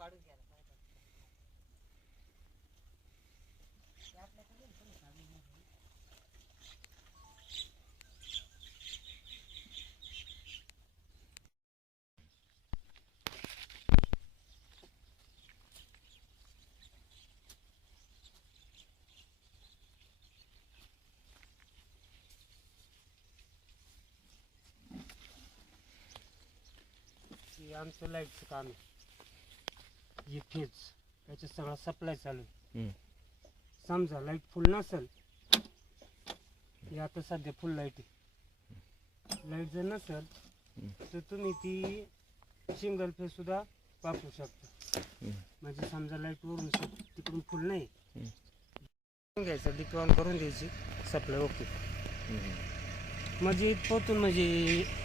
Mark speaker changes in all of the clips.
Speaker 1: काढून घ्यायला पाहिजे
Speaker 2: आमचं लाईटचं काम आहे. हे फेज त्याच्यात सगळा सप्लाय चालू आहे. समजा लाइट फुल नसेल हे आता सध्या फुल लाइट आहे. लाइट जर नसेल तर तुम्ही ती सिंगल फेज सुद्धा वापरू शकता. म्हणजे समजा लाइट वरून स- तिकडून फुल नाही. घ्यायचं डिप ऑन करून द्यायची सप्लाय ओके. म्हणजे इथपोतून म्हणजे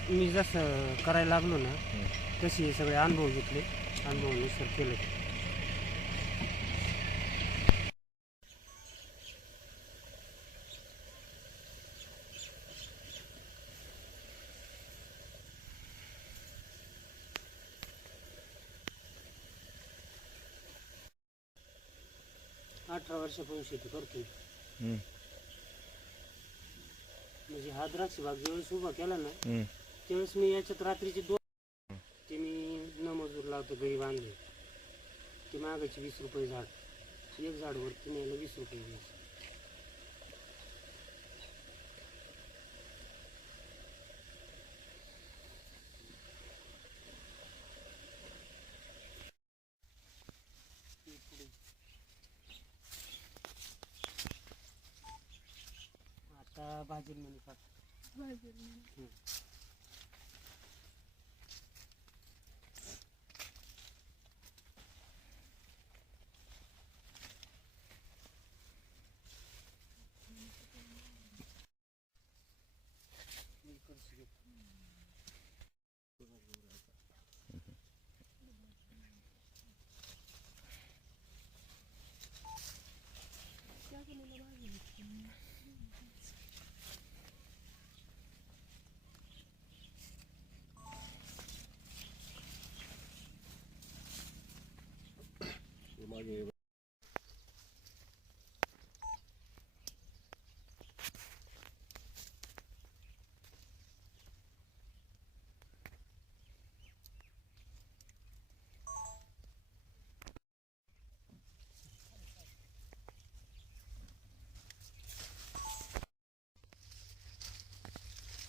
Speaker 2: मी जसं करायला लागलो ना तसे सगळे अनुभव घेतले. अनुभवानुसार केलं अठरा वर्षापासून शेती करतोय. म्हणजे हा द्राक्ष बाग ज्यावेळेस उभा केला ना. त्यावेळेस मी याच्यात रात्रीचे दोन लावतो घरी बांधले ते मागायचे वीस रुपये झाड. एक झाड वरती न्यायला वीस रुपये घ्यायचे आता भाजी म्हणून Maggie.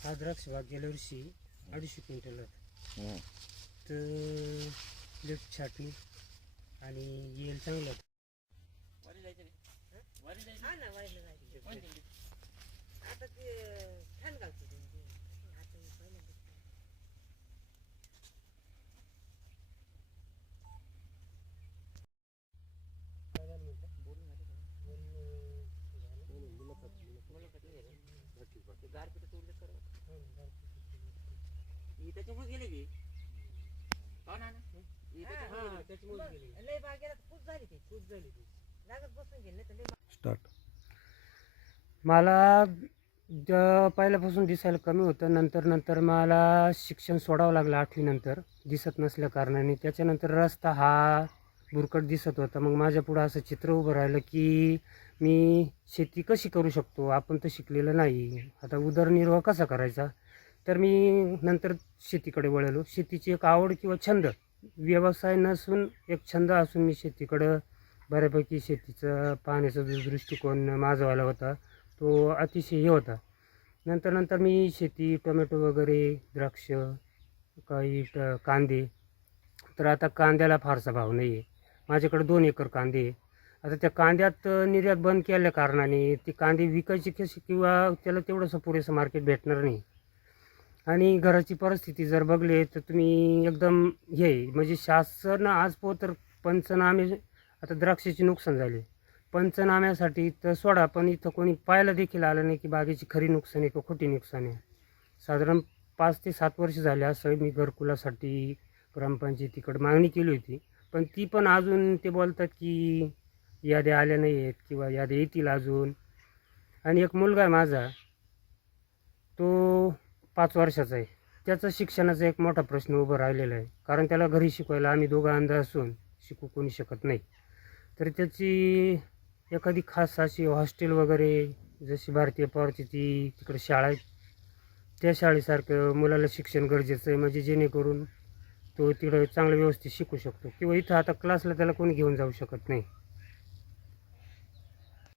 Speaker 2: हा द्राक्ष बाग गेल्या वर्षी अडीचशे क्विंटल होता. तर लेफ्ट छाटणी आणि येल चांगलं होतं.
Speaker 1: हा ना वाढलं जायचं आता ते फॅन घालतो ते. आता हे पहिल्यांदा
Speaker 3: त्याच्यामुळे गेले की? हो ना ना. ही त्याच्यामुळे
Speaker 2: त्याच्यामुळे गेली.
Speaker 1: मग लय बागेला खूप झाली ते. खूप झाली ती. जागत बसून गेले तर लय
Speaker 4: स्टार्ट
Speaker 2: मला ज- पहिल्यापासून दिसायला कमी होतं. नंतर नंतर मला शिक्षण सोडावं लागलं आठवी नंतर दिसत नसल्या कारणाने. त्याच्यानंतर रस्ता हा बुरकट दिसत होता. मग माझ्या पुढं असं चित्र उभं राहिलं की मी शेती कशी करू शकतो? आपण तर शिकलेलं नाही. आता उदरनिर्वाह कसा करायचा? तर मी नंतर शेतीकडे वळलो. शेतीची एक आवड किंवा छंद. व्यवसाय नसून एक छंद असून मी शेतीकडं बऱ्यापैकी शेतीचा पाहण्याचा जो दृष्टिकोन माझावाला होता तो अतिशय हे होता. नंतर नंतर मी शेती टोमॅटो वगैरे द्राक्ष काही कांदे. तर आता कांद्याला फारसा भाव नाही आहे माझ्याकडे दोन एकर कांदे आहे. आता त्या कांद्यात निर्यात बंद केल्या कारणाने ती कांदे विकायची कशी किंवा त्याला तेवढंसं पुरेसं मार्केट भेटणार नाही. आणि घराची परिस्थिती जर बघली तर तुम्ही एकदम हे म्हणजे शासन आज पो तर पंचनामे आता द्राक्षाचे नुकसान झाले. पंचनाम्यासाठी तर सोडा पण इथं कोणी पाहायला देखील आलं नाही की बागेची खरी नुकसान आहे का खोटी नुकसान आहे. साधारण पाच ते सात वर्ष झाले असं मी घरकुलासाठी ग्रामपंचायतीकडे मागणी केली होती. पण ती पण अजून ते बोलतात की याद्या आल्या नाही आहेत किंवा याद्या येतील अजून. आणि एक मुलगा आहे माझा तो पाच वर्षाचा आहे. त्याचा शिक्षणाचा एक मोठा प्रश्न उभा राहिलेला आहे. कारण त्याला घरी शिकवायला आम्ही दोघं अंध असून शिकू कोणी शकत नाही. तर त्याची एखादी खास अशी हॉस्टेल वगैरे जशी भारतीय पॉवरची ती तिकडे शाळा आहे. त्या शाळेसारखं मुलाला शिक्षण गरजेचं आहे. म्हणजे जेणेकरून तो तिकडं चांगलं व्यवस्थित शिकू शकतो. किंवा इथं आता क्लासला त्याला कोणी घेऊन जाऊ शकत नाही.